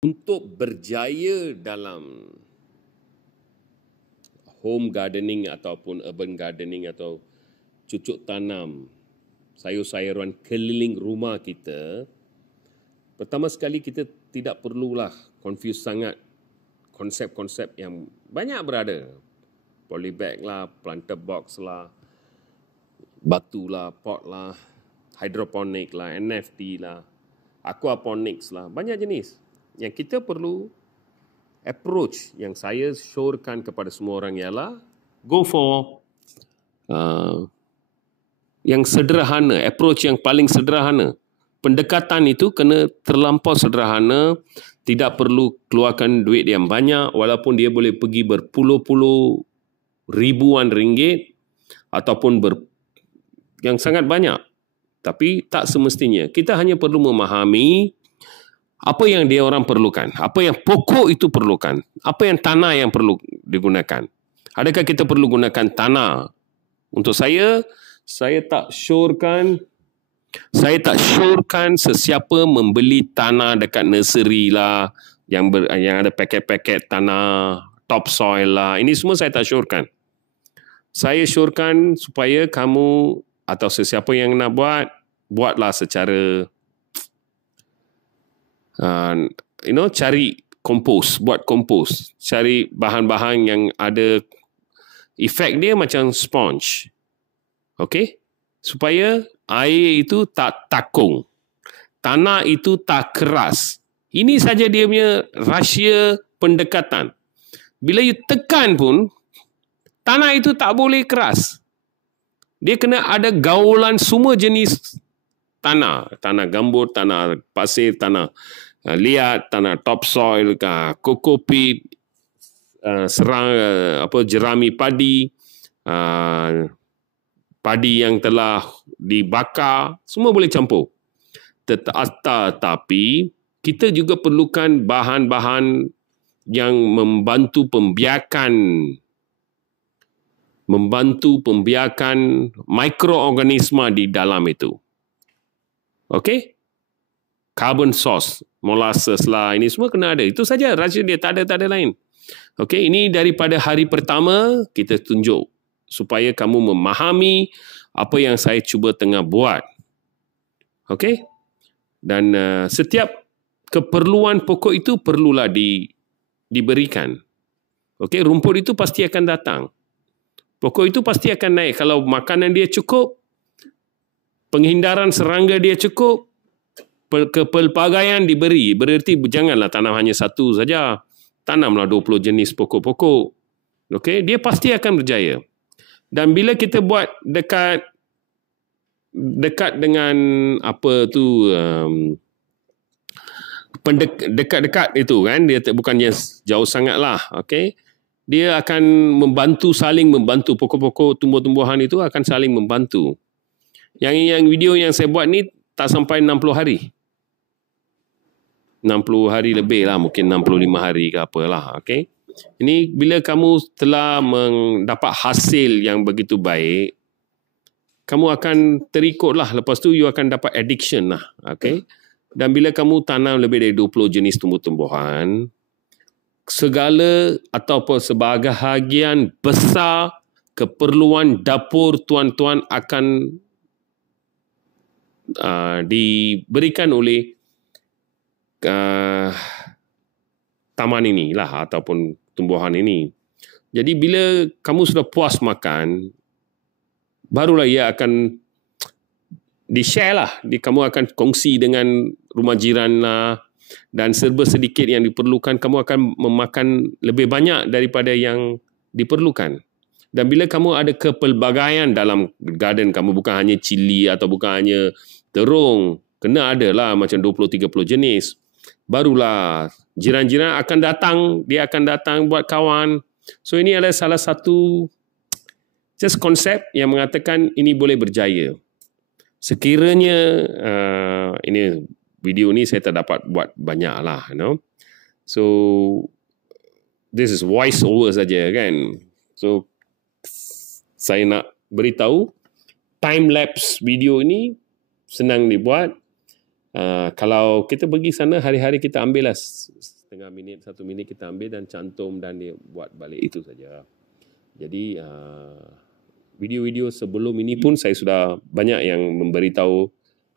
Untuk berjaya dalam home gardening ataupun urban gardening atau cucuk tanam sayur-sayuran keliling rumah kita, pertama sekali kita tidak perlulah confuse sangat konsep-konsep yang banyak berada. Polybag lah, planter box lah, batu lah, pot lah, hydroponic lah, NFT lah, aquaponics lah, banyak jenis. Yang kita perlu approach yang saya syorkan kepada semua orang ialah go for yang sederhana, approach yang paling sederhana. Pendekatan itu kena terlampau sederhana, tidak perlu keluarkan duit yang banyak walaupun dia boleh pergi berpuluh-puluh ribuan ringgit ataupun yang sangat banyak. Tapi tak semestinya. Kita hanya perlu memahami apa yang dia orang perlukan, apa yang pokok itu perlukan, apa yang tanah yang perlu digunakan. Adakah kita perlu gunakan tanah? Untuk saya tak syorkan sesiapa membeli tanah dekat nursery lah, yang ada paket-paket tanah, topsoil lah. Ini semua saya tak syorkan. Saya syorkan supaya kamu atau sesiapa yang nak buatlah secara cari kompos, buat kompos, cari bahan-bahan yang ada efek dia macam sponge. Okey? Supaya air itu tak takung. Tanah itu tak keras. Ini saja dia punya rahsia pendekatan. Bila you tekan pun, tanah itu tak boleh keras. Dia kena ada gaulan semua jenis tanah. Tanah gambut, tanah pasir, tanah liat, tanah topsoil, coco peat, jerami padi, padi yang telah dibakar, semua boleh campur. Tetapi kita juga perlukan bahan-bahan yang membantu pembiakan mikroorganisma di dalam itu. Okey? Carbon source, molasses lah, ini semua kena ada. Itu saja rahsia dia, tak ada lain. Okey, ini daripada hari pertama kita tunjuk supaya kamu memahami apa yang saya cuba tengah buat. Okey? Dan setiap keperluan pokok itu perlulah diberikan. Okey, rumput itu pasti akan datang. Pokok itu pasti akan naik. Kalau makanan dia cukup, penghindaran serangga dia cukup, kepelbagaian diberi. Bererti janganlah tanam hanya satu saja. Tanamlah 20 jenis pokok-pokok. Okey, dia pasti akan berjaya. Dan bila kita buat dekat dengan dekat-dekat itu kan, dia bukannya jauh sangatlah. Okey, dia akan saling membantu. Pokok-pokok tumbuh-tumbuhan itu akan saling membantu. Yang video yang saya buat ni tak sampai 60 hari. 60 hari lebih lah, mungkin 65 hari ke apalah. Okay? Ini bila kamu telah mendapat hasil yang begitu baik, kamu akan terikut lah. Lepas tu you akan dapat addiction lah. Okay? Dan bila kamu tanam lebih dari 20 jenis tumbuh-tumbuhan, segala ataupun sebahagian besar keperluan dapur tuan-tuan akan diberikan oleh taman ini lah ataupun tumbuhan ini. Jadi bila kamu sudah puas makan, barulah ia akan di-share lah. Kamu akan kongsi dengan rumah jiran lah, dan serba sedikit yang diperlukan, kamu akan memakan lebih banyak daripada yang diperlukan. Dan bila kamu ada kepelbagaian dalam garden kamu, bukan hanya cili atau bukan hanya terung, kena ada lah macam 20-30 jenis, barulah jiran-jiran akan datang, dia akan datang buat kawan. So ini adalah salah satu just konsep yang mengatakan ini boleh berjaya. Sekiranya ini video ni saya tak dapat buat banyak lah, so this is voice over saja kan. So saya nak beritahu time lapse video ini senang dibuat. Kalau kita pergi sana, hari-hari kita ambil lah setengah minit, 1 minit kita ambil dan cantum dan dia buat balik, itu saja. Jadi video-video sebelum ini pun saya sudah banyak yang memberitahu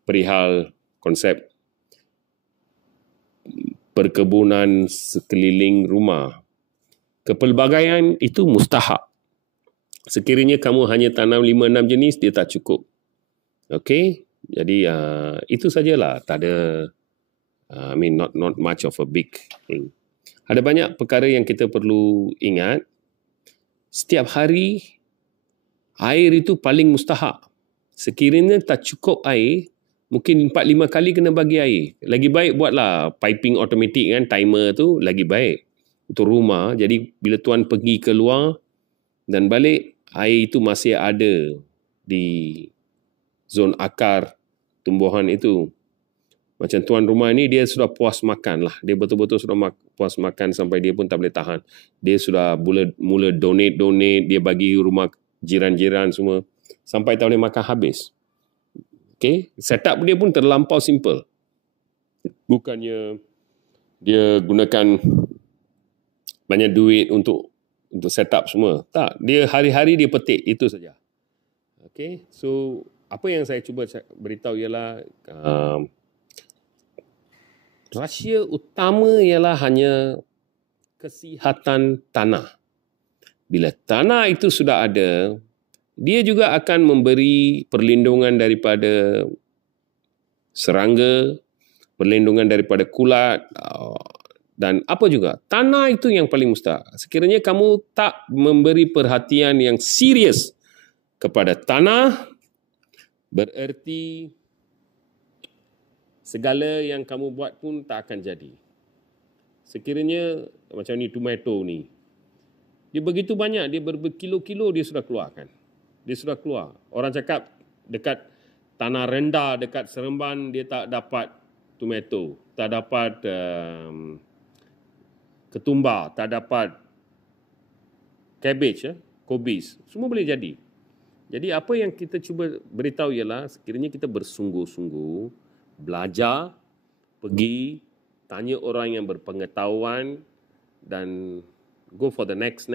perihal konsep perkebunan sekeliling rumah. Kepelbagaian itu mustahak. Sekiranya kamu hanya tanam 5-6 jenis, dia tak cukup. Okey? Jadi itu sajalah. Tak ada, not much of a big thing. Ada banyak perkara yang kita perlu ingat. Setiap hari, air itu paling mustahak. Sekiranya tak cukup air, mungkin 4-5 kali kena bagi air. Lagi baik buatlah piping automatic kan, timer tu lagi baik untuk rumah. Jadi bila tuan pergi keluar dan balik, air itu masih ada di zon akar tumbuhan itu. Macam tuan rumah ni, dia sudah puas makan lah. Dia betul-betul sudah puas makan sampai dia pun tak boleh tahan. Dia sudah mula donate, dia bagi rumah jiran-jiran semua. Sampai tak boleh makan habis. Okay? Setup dia pun terlampau simple. Bukannya dia gunakan banyak duit untuk setup semua. Tak, dia hari-hari dia petik, itu saja. Okay? So, apa yang saya cuba beritahu ialah rahsia utama ialah hanya kesihatan tanah. Bila tanah itu sudah ada, dia juga akan memberi perlindungan daripada serangga, perlindungan daripada kulat, dan apa juga. Tanah itu yang paling mustahak. Sekiranya kamu tak memberi perhatian yang serius kepada tanah, bererti segala yang kamu buat pun tak akan jadi. Sekiranya macam ni tomato ni, dia begitu banyak, dia berkilo-kilo dia sudah keluarkan. Dia sudah keluar. Orang cakap dekat tanah rendah, dekat Seremban, dia tak dapat tomato, tak dapat ketumbar, tak dapat cabbage, kobis. Semua boleh jadi. Jadi apa yang kita cuba beritahu ialah sekiranya kita bersungguh-sungguh, belajar, pergi, tanya orang yang berpengetahuan dan go for the next.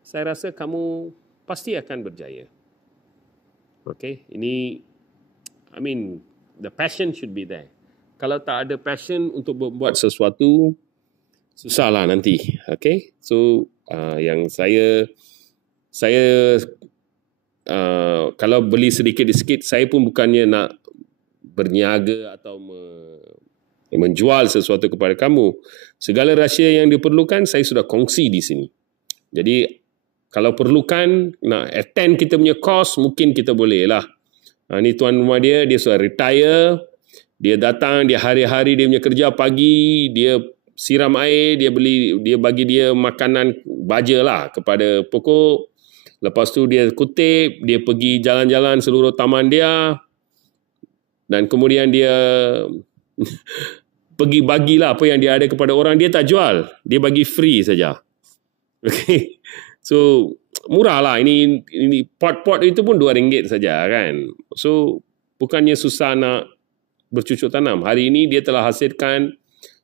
Saya rasa kamu pasti akan berjaya. Okay, ini, the passion should be there. Kalau tak ada passion untuk membuat sesuatu, susahlah nanti. Okay, so yang saya kalau beli sedikit-sedikit, saya pun bukannya nak berniaga atau menjual sesuatu kepada kamu. Segala rahsia yang diperlukan, saya sudah kongsi di sini. Jadi, kalau perlukan, nak attend kita punya course, mungkin kita boleh lah. Ni tuan rumah dia sudah retire, dia datang, dia hari-hari dia punya kerja pagi, dia siram air, dia bagi dia makanan baja lah kepada pokok. Lepas tu dia kutip, dia pergi jalan-jalan seluruh taman dia dan kemudian dia pergi bagilah apa yang dia ada kepada orang. Dia tak jual, dia bagi free saja. Okay. So, murah lah. Ini pot-pot itu pun RM2 saja kan. So, bukannya susah nak bercucuk tanam. Hari ini dia telah hasilkan,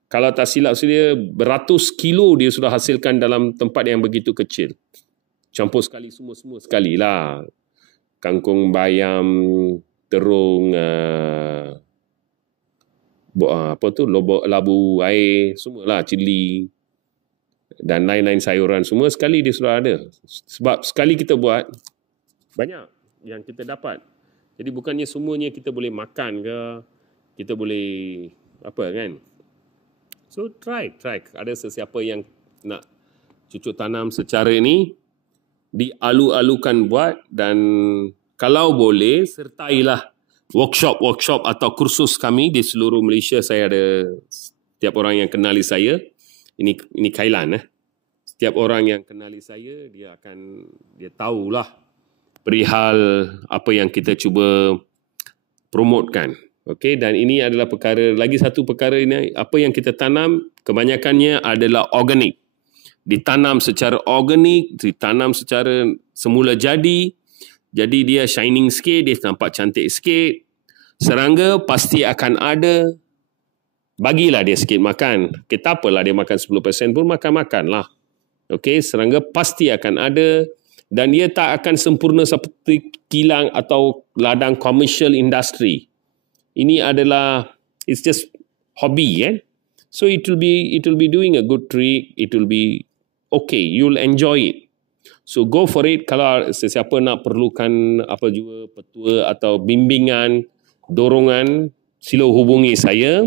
kalau tak silap saya, beratus kilo dia sudah hasilkan dalam tempat yang begitu kecil. Campur sekali, semua sekali lah. Kangkung bayam, terung, lobok labu air, semualah, cili dan lain-lain sayuran, semua sekali dia sudah ada. Sebab sekali kita buat, banyak yang kita dapat. Jadi bukannya semuanya kita boleh makan ke, kita boleh apa kan. So try. Ada sesiapa yang nak cucuk tanam secara ini, dialu-alukan buat, dan kalau boleh sertailah workshop atau kursus kami di seluruh Malaysia. Saya ada setiap orang yang kenali saya, ini Kailan setiap orang yang kenali saya, dia tahulah perihal apa yang kita cuba promotekan. Okey, dan ini adalah lagi satu perkara ini, apa yang kita tanam kebanyakannya adalah organik. Ditanam secara organik, ditanam secara semula jadi dia shining sikit, dia nampak cantik sikit. Serangga pasti akan ada, bagilah dia sikit makan. Okay, tak apalah dia makan 10% pun makan-makan lah. Okay, serangga pasti akan ada dan dia tak akan sempurna seperti kilang atau ladang commercial industry. Ini adalah, it's just hobby kan. So it will be doing a good trick, it will be okay, you'll enjoy it. So go for it. Kalau sesiapa nak perlukan apa juga petua atau bimbingan, dorongan, sila hubungi saya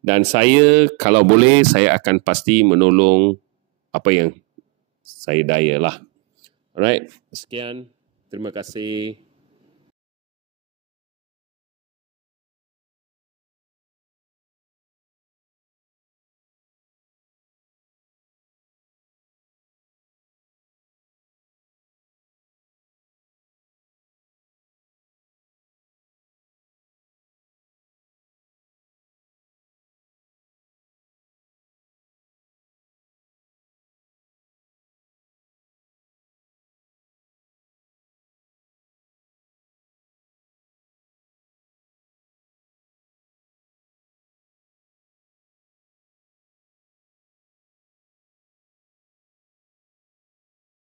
dan saya kalau boleh saya akan pasti menolong apa yang saya daya lah. Alright, sekian. Terima kasih.